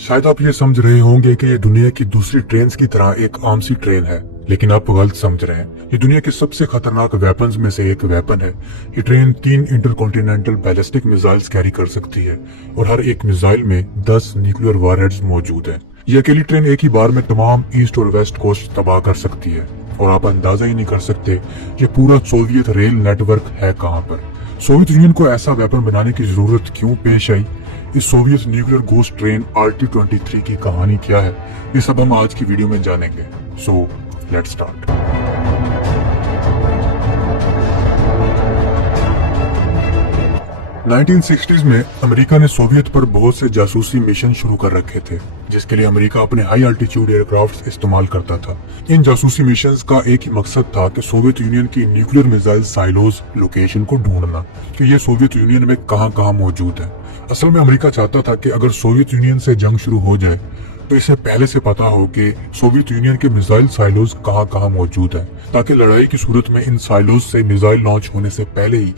शायद आप ये समझ रहे होंगे कि ये दुनिया की दूसरी ट्रेन की तरह एक आम सी ट्रेन है, लेकिन आप गलत समझ रहे हैं। ये दुनिया के सबसे खतरनाक वेपन्स में से एक वेपन है। ये train 3 intercontinental ballistic missiles carry कर सकती है और हर एक मिसाइल में 10 न्यूक्लियर वॉरहेड्स मौजूद हैं। ये अकेली ट्रेन एक ही बार में तमाम ईस्ट और वेस्ट कोस्ट तबाह कर सकती है और आप अंदाजा ही नहीं कर सकते ये पूरा सोवियत रेल नेटवर्क है कहाँ पर। सोवियत यूनियन को ऐसा वेपन बनाने की जरूरत क्यों पेश आई, इस Soviet nuclear ghost train RT-23 की कहानी क्या है, ये सब हम आज की वीडियो में जानेंगे। So let's start. Nineteen 1960s में अमेरिका ने सोवियत पर बहुत से जासूसी मिशन शुरू कर रखे थे, जिसके लिए अमेरिका अपने हाई अल्टीट्यूड एयरक्राफ्ट इस्तेमाल करता था। इन जासूसी मिशंस का एक ही मकसद था कि सोवियत यूनियन की न्यूक्लियर मिसाइल साइलोज लोकेशन को ढूंढना कि ये सोवियत यूनियन में कहां मौजूद है। असल में अमेरिका चाहता था कि अगर सोवियत यूनियन से जंग शुरू हो जाए तो इसे पहले से पता हो कि सोवियत यूनियन के मिसाइल साइलोज कहां मौजूद है, ताकि लड़ाई की सूरत में इन साइलोज से मिसाइल लॉन्च होने से पहले ही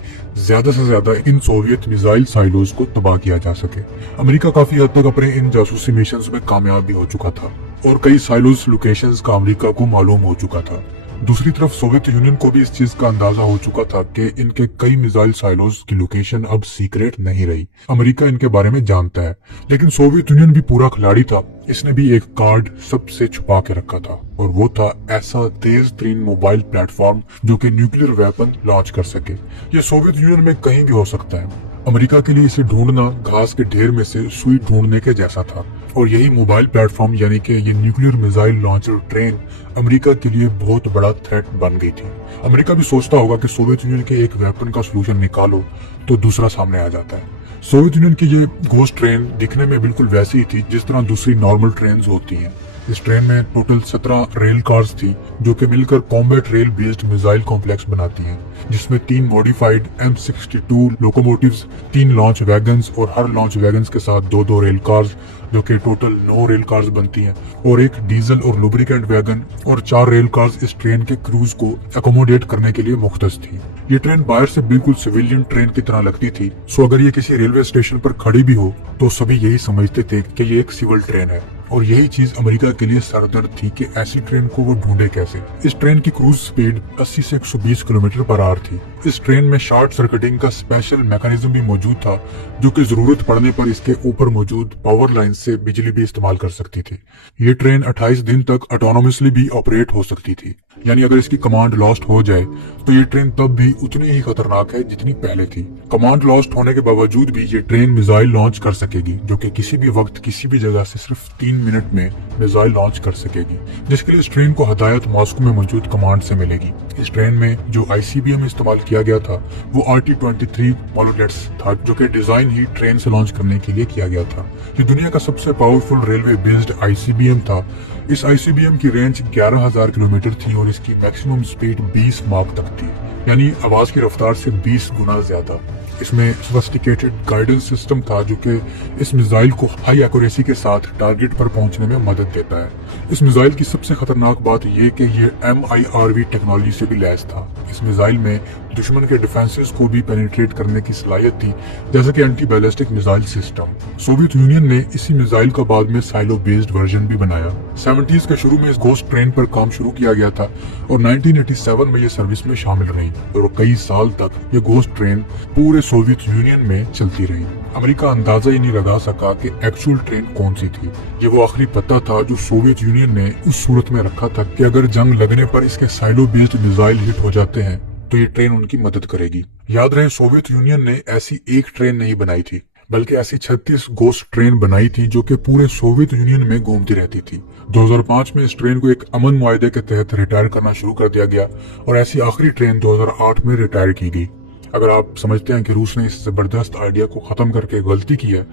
ज्यादा से ज्यादा इन सोवियत मिसाइल साइलोज को तबाह किया जा सके। अमेरिका काफी हद तक अपने इन जासूसी मिशंस में कामयाब भी हो चुका था और कई साइलोज लोकेशंस का अमेरिका को मालूम हो चुका था। दूसरी तरफ सोवियत यूनियन को भी इस चीज का अंदाजा हो चुका था कि इनके कई मिसाइल साइलोज की लोकेशन अब सीक्रेट नहीं रही। अमेरिका इनके बारे में जानता है, लेकिन सोवियत यूनियन भी पूरा खिलाड़ी था। इसने भी एक कार्ड सबसे छुपा के रखा था और वो था ऐसा तेज तरीन मोबाइल प्लेटफॉर्म जो कि न्यूक्लियर वेपन लॉन्च कर सके। ये सोवियत यूनियन में कहीं भी हो सकता है। अमेरिका के लिए इसे ढूंढना घास के ढेर में से सुई ढूंढने के जैसा था और यही मोबाइल प्लेटफॉर्म यानी कि ये nuclear missile launcher train America के लिए बहुत बड़ा थ्रेट बन गई थी। अमेरिका भी सोचता होगा कि सोवियत यूनियन के एक वेपन का सोल्यूशन निकालो तो दूसरा सामने आ जाता है। सोवियत यूनियन की ये घोस्ट ट्रेन दिखने में बिल्कुल वैसी ही थी जिस तरह दूसरी नॉर्मल ट्रेन होती हैं। इस ट्रेन में टोटल 17 रेल कार्स थी जो कि मिलकर combat rail based missile complex बनाती हैं, जिसमें 3 modified M62 locomotives, 3 launch wagons और हर लॉन्च वैगन्स के साथ 2 रेल कार्स जो कि टोटल 9 रेल कार्स बनती हैं और एक डीजल और लुब्रिकेंट वैगन और 4 रेल कार्स इस ट्रेन के क्रूज को एकोमोडेट करने के लिए मुख्तस थी। ये ट्रेन बाहर से बिल्कुल सिविलियन ट्रेन की तरह लगती थी, सो अगर ये किसी रेलवे स्टेशन पर खड़ी भी हो तो सभी यही समझते थे कि ये एक सिविल ट्रेन है और यही चीज अमेरिका के लिए सरदर्द थी कि ऐसी ट्रेन को वो ढूंढे कैसे। इस ट्रेन की क्रूज स्पीड 80 से 120 किलोमीटर/आवर थी। इस ट्रेन में शॉर्ट सर्किटिंग का स्पेशल मैकेनिज्म भी मौजूद था जो कि जरूरत पड़ने पर इसके ऊपर मौजूद पावर लाइन से बिजली भी इस्तेमाल कर सकती थी। ये ट्रेन 28 दिन तक ऑटोनोमसली भी ऑपरेट हो सकती थी, यानी अगर इसकी कमांड लॉस्ट हो जाए तो ये ट्रेन तब भी उतनी ही खतरनाक है जितनी पहले थी। कमांड लॉस्ट होने के बावजूद भी ये ट्रेन मिसाइल लॉन्च कर सकेगी, जो कि किसी भी वक्त किसी भी जगह से सिर्फ 3 मिनट में मिसाइल लॉन्च कर सकेगी, जिसके लिए इस ट्रेन को हदायत मॉस्को में मौजूद कमांड से मिलेगी। इस ट्रेन में जो ICBM इस्तेमाल किया गया था वो RT-23 मोलोडेट्स था, जो कि डिजाइन ही ट्रेन से लॉन्च करने के लिए किया गया था। ये दुनिया का सबसे पावरफुल रेलवे बेस्ड ICBM था। इस ICBM की रेंज 11,000 किलोमीटर थी और इसकी मैक्सिमम स्पीड 20 माक तक थी, यानी आवाज की रफ्तार से 20 गुना ज्यादा। इसमें सोफिस्टिकेटेड गाइडेंस सिस्टम था जो कि इस मिसाइल को हाई एक्यूरेसी के साथ टारगेट पर पहुंचने में मदद देता है। इस मिसाइल की सबसे खतरनाक बात यह कि ये MIRV टेक्नोलॉजी से भी लैस था। इस मिसाइल में दुश्मन के डिफेंसेस को भी पेनिट्रेट करने की सलाहियत थी, जैसे कि anti ballistic missile system. Soviet union ने इसी मिसाइल का बाद में साइलो बेस्ड वर्जन भी बनाया। 70s के शुरू में इस घोस्ट ट्रेन पर काम शुरू किया गया था और 1987 में ये सर्विस में शामिल रही और कई साल तक ये घोस्ट ट्रेन पूरे सोवियत यूनियन में चलती रही। अमेरिका अंदाजा ही नहीं लगा सका कि एक्चुअल ट्रेन कौन सी थी। ये वो आखिरी पता था जो सोवियत यूनियन ने उस सूरत में रखा था कि अगर जंग लगने पर इसके साइलो बेस्ड मिसाइल हिट हो जाते हैं तो ये ट्रेन उनकी मदद करेगी। याद रहे, सोवियत यूनियन ने ऐसी एक ट्रेन नहीं बनाई थी, बल्कि ऐसी 36 घोस्ट ट्रेन बनाई थी जो कि पूरे सोवियत यूनियन में घूमती रहती थी। 2005 में इस ट्रेन को एक अमन मुआहदे के तहत रिटायर करना शुरू कर दिया गया और ऐसी आखिरी ट्रेन 2008 में रिटायर की गई। अगर आप समझते हैं कि रूस ने इस जबरदस्त आइडिया को खत्म करके गलती की है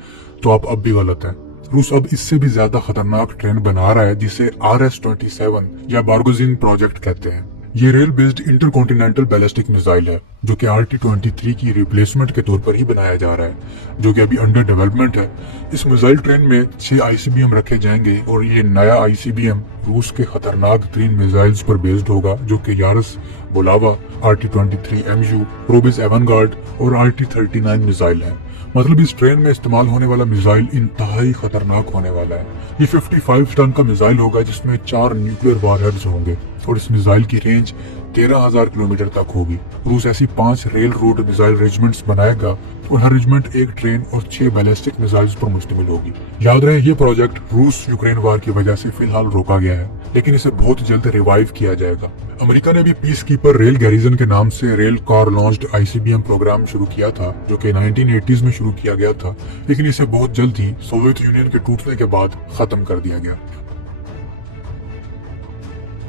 तो आप अब भी गलत हैं। रूस अब इससे भी ज्यादा खतरनाक ट्रेन बना रहा है जिसे RS-27 या बारगोजिन प्रोजेक्ट कहते हैं। ये rail based intercontinental ballistic missile है जो कि RT-23 की रिप्लेसमेंट के तौर पर ही बनाया जा रहा है, जो कि अभी अंडर डेवलपमेंट है। इस मिसाइल ट्रेन में 6 ICBM रखे जाएंगे और ये नया ICBM रूस के खतरनाक तरीन मिसाइल्स पर बेस्ड होगा जो कि यारस बुलावा, RT-23 MU, प्रोबिस एवनगार्ड और RT-39 मिसाइल है। मतलब इस ट्रेन में इस्तेमाल होने वाला मिसाइल इंतहाई खतरनाक होने वाला है। ये 55 टन का मिसाइल होगा जिसमें 4 न्यूक्लियर वॉरहेड्स होंगे और इस मिसाइल की रेंज 13,000 किलोमीटर तक होगी। रूस ऐसी 5 रेल रोड मिसाइल रेजिमेंट्स बनाएगा और हर रेजिमेंट एक ट्रेन और 6 बैलिस्टिक मिसाइल्स पर मुश्तमिल होगी। याद रहे ये प्रोजेक्ट रूस यूक्रेन वार की वजह से फिलहाल रोका गया है, लेकिन इसे बहुत जल्द रिवाइव किया जाएगा। अमेरिका ने भी पीस कीपर रेल गैरिजन के नाम से rail car launched ICBM program शुरू किया था, जो कि 1980s में शुरू किया गया था, लेकिन इसे बहुत जल्द ही सोवियत यूनियन के टूटने के बाद खत्म कर दिया गया।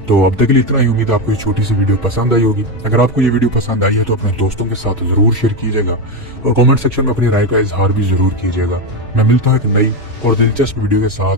तो अब तक के लिए इतना ही। उम्मीद आपको ये छोटी सी वीडियो पसंद आई होगी। अगर आपको ये वीडियो पसंद आई है तो अपने दोस्तों के साथ जरूर शेयर कीजिएगा और कमेंट सेक्शन में अपनी राय का इजहार भी जरूर कीजिएगा। मैं मिलता हूं एक नई और दिलचस्प वीडियो के साथ।